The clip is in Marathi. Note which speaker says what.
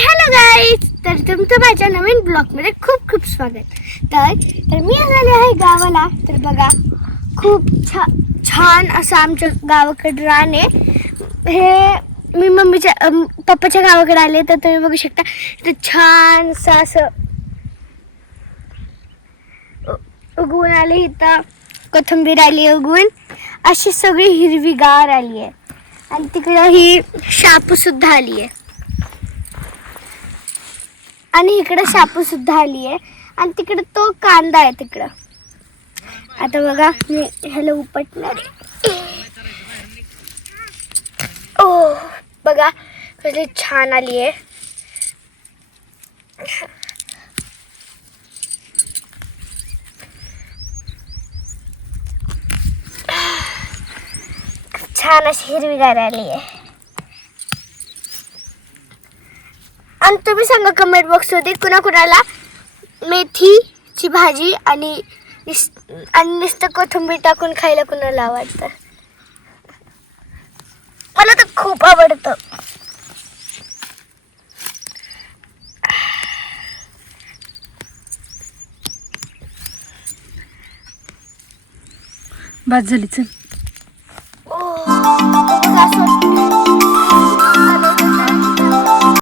Speaker 1: हॅलो गाईज तर तुमचं माझ्या नवीन ब्लॉगमध्ये खूप खूप स्वागत. तर तर मी आलेले आहे गावाला. तर बघा खूप छा छान असं आमच्या गावाकडे रान आहे. हे मी मम्मीच्या पप्पाच्या गावाकडे आले तर तुम्ही बघू शकता. इथं छानसं असं उगवून आले इथं. कोथिंबीर आली उगवून. अशी सगळी हिरवीगार आली आहे. आणि तिकडं ही शापूसुद्धा आली आहे. आणि इकडं शापू सुद्धा आली आहे. आणि तिकडं तो कांदा आहे तिकडं. आता बघा मी ह्याला उपटणार आहे. ओ बघा कसली छान आली आहे. छान अशी हिरवीगार आली आहे. आणि तुम्ही सांगा कमेंट बॉक्समध्ये कुणाकुणाला मेथीची भाजी आणि आणि नुसतं कोथिंबीर टाकून खायला कुणाला आवडतं? मला तर खूप आवडतं.
Speaker 2: बाद झाली चल.